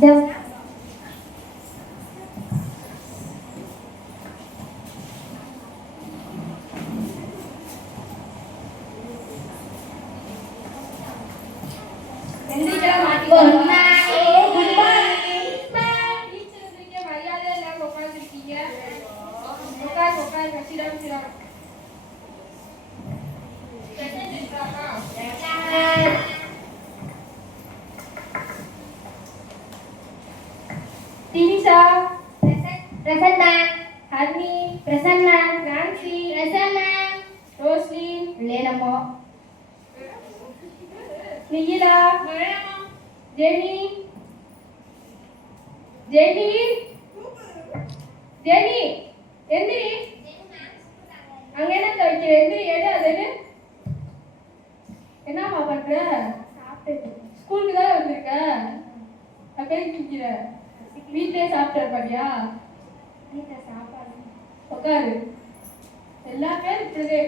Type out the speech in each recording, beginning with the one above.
The Tisha, present ma'am. Harni, Present ma'am. Nancy, Present ma'am. Rosaline, Lenamo. Nihila, Jenny, Jenny, Jenny, எந்திரி அங்க என்ன துவைக்கிற எந்திரி எடு அது என்னம்மா பண்ற ஸ்கூலுக்கு தான் வந்திருக்க அப்படியே நிற்கிற வீட்டிலே சாப்பிட்டு இருப்பாடியா உட்காரு எல்லா பேரும் இப்படிதே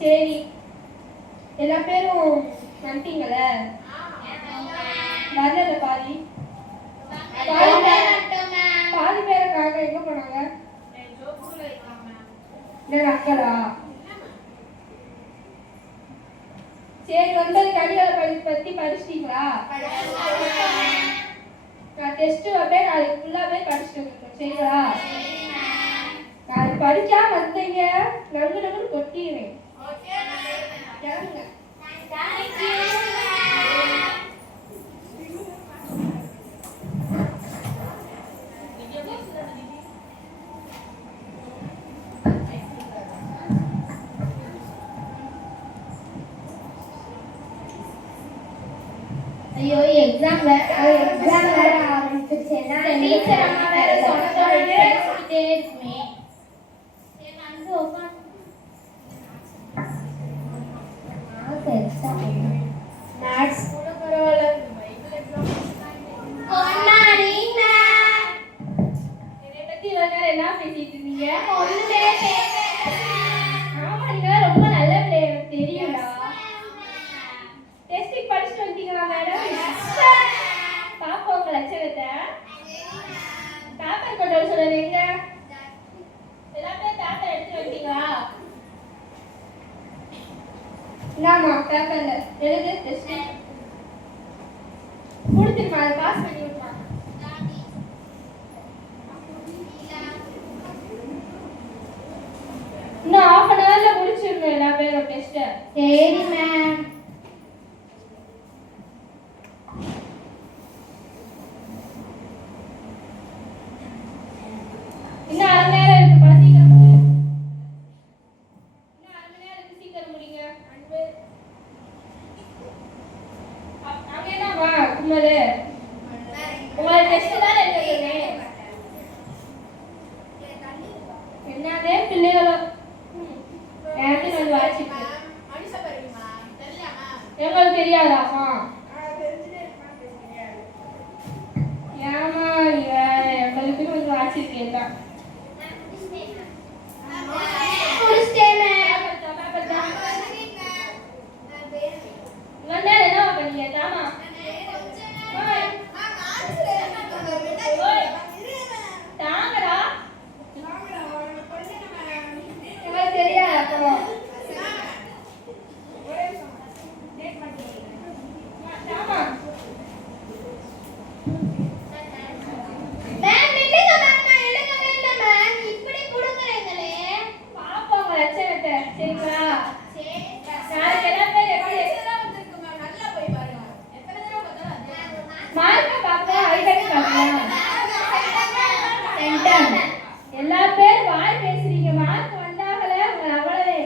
சரி எல்லா பேரும் வந்துட்டீங்கள வரல பாதி பாதி பேருக்காக எங்க போனாங்க அக்கலா சரி 9 கடிகளை பத்தி படிச்சிட்டீங்களா நான் டெஸ்ட் வைப்பேன் நாளைக்கு ஃபுல்லாவே படிச்சுட்டு வந்துட்டோம் சரிங்களா நாளைக்கு படிச்சா வந்தீங்க நங்கு நங்கு கொட்டிடுவேன் கிளம்புங்க ஐயோ எக்ஸாம் வேற ஆரம்பிச்சிருச்சு டீச்சர் அம்மா வேற சொன்னதோட இருக்குமே சரி வந்து உட்காந்து மேத்ஸ் கூட பரவாயில்ல என்ன பேசிட்டு இருந்தீங்க ஒண்ணுமே ஆமா நீங்க ரொம்ப நல்ல பிள்ளை எனக்கு தெரியும்டா டெஸ்டிங் படிச்சுட்டு வந்தீங்களா மேடம் பாப்பா உங்க லட்சணத்தை பேப்பர் கொண்டு வர சொல்லுங்க எங்க எல்லாத்தையும் பேப்பர் எடுத்து வந்தீங்களா இந்தாமா பேப்பர்ல எழுது டெஸ்டிங் கொடுத்துருமா அதை பாஸ் பண்ணி விட்டுமா இன்னும் half an hourல முடிச்சிடணும் எல்லா பேரும் டெஸ்ட்டை சரி மேம் இன்னும் அரை மணி நேரம் இருக்குப்பா சீக்கிரம் முடிங்க இன்னும் அரை மணி நேரம் இருக்கு சீக்கிரம் முடிங்க அன்பு அங்க என்னம்மா கும்மது உங்களை டெஸ்ட் தான் எடுத்துருக்கேன் என்னதே பிள்ளைகளோ எனக்கு வந்து வாசிப்பு எங்களுக்கு தெரியாதாமா ஏமா எங்களுக்கு வந்து வாசிருக்கேன் தான் என்ன பண்ணீங்க தாமா தாங்கடா எங்களுக்கு தெரியாது அப்புறம் தாமா பாப்பா உங்க லட்சணத்தை சரிங்களா நாளைக்கு எல்லா பேர் எப்படி மார்க்க பார்க்க அடிக்கடி பார்க்கலாம் எல்லா பேர் வாய் பேசுறீங்க மார்க் வந்தாங்களே உங்களை அவ்வளவே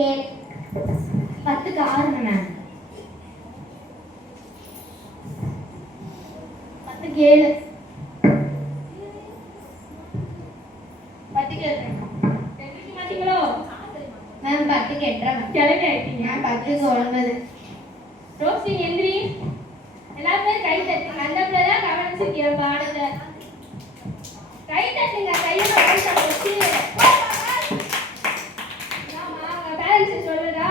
7. 10க்கு 6 மேம். 10க்கு 7. 10க்கு 7 எந்திரிக்க மாட்டீங்களோ மேம் 10க்கு 8 மேம். கிளம்பி ஆயிட்டீங்க. மேம் 10க்கு 9. ரோசி எந்திரி. எல்லாருமே கை தட்டுங்க. அந்த பிள்ளை தான் கவனிச்சிருக்கிய பாடத்தை. கை தட்டுங்க. கையெல்லாம் கை தட்டுச்சு. பேரண்ட்ஸ் சொல்லுடா.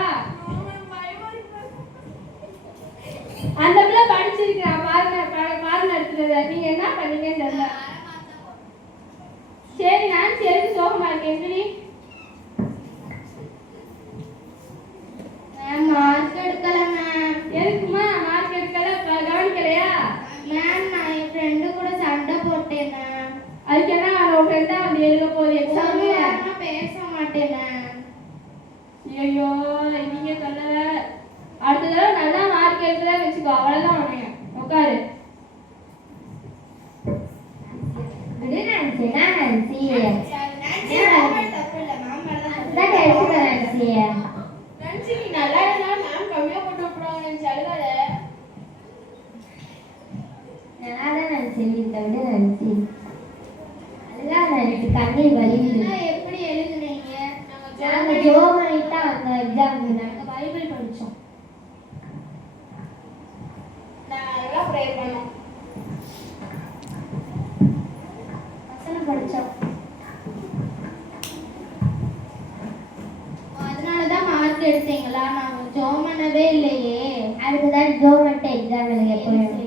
அந்த பிள்ளை படிச்சிருக்கா பாருங்க எடுத்துறத. நீங்க என்ன பண்ணீங்கன்னு தெரியல. சரி நான் எதுக்கு சோகமா இருக்கேன் எந்திரி. மேம் மார்க் எடுக்கல மேம். எதுக்குமா மார்க் எடுக்கல கவனிக்கலையா? மேம் நான் என் ஃப்ரெண்டு கூட சண்டை போட்டேன் மேம். அதுக்கு என்ன உன் ஃப்ரெண்டா வந்து எழுத போகுது ஒரு எக்ஸாம். வாரமா பேச மாட்டேன் மேம். ஐயோ நீங்க சொல்லல. அடுத்த தடவை நல்லா மார்க் எடுத்ததா வச்சுக்கோ. அவ்வளவுதான் உனக்கு. உட்காரு. விடு நான்சி, நான் நான்சி. அதான் எடுத்துக்கிறேன் நான்சி. நினைச்சு நீ நல்லா இருந்தா மேம் கம்மியா போட்டு விட்டுருவாங்க. நினைச்சு அழுகாத. நல்லாதான் நான்சி, இந்த விடு நான்சி. அழுகாத நான்சி, கண்ணீர் வலியுது. எப்படி எழுதுனீங்க? நாங்க ஜோமனிக்கு தான் வந்தோம் எக்ஸாமுக்கு. நாங்க பைபிள் படிச்சோம். நான் நல்லா ப்ரே பண்ணோம். வசனம் படிச்சோம். அதனாலதான் மார்க் எடுத்தீங்களா? நாங்க ஜோம் பண்ணவே இல்லையே. அதுக்குதான் ஜோம் பண்ணிட்டு எக்ஸாம் எழுத போயிருந்தோம்.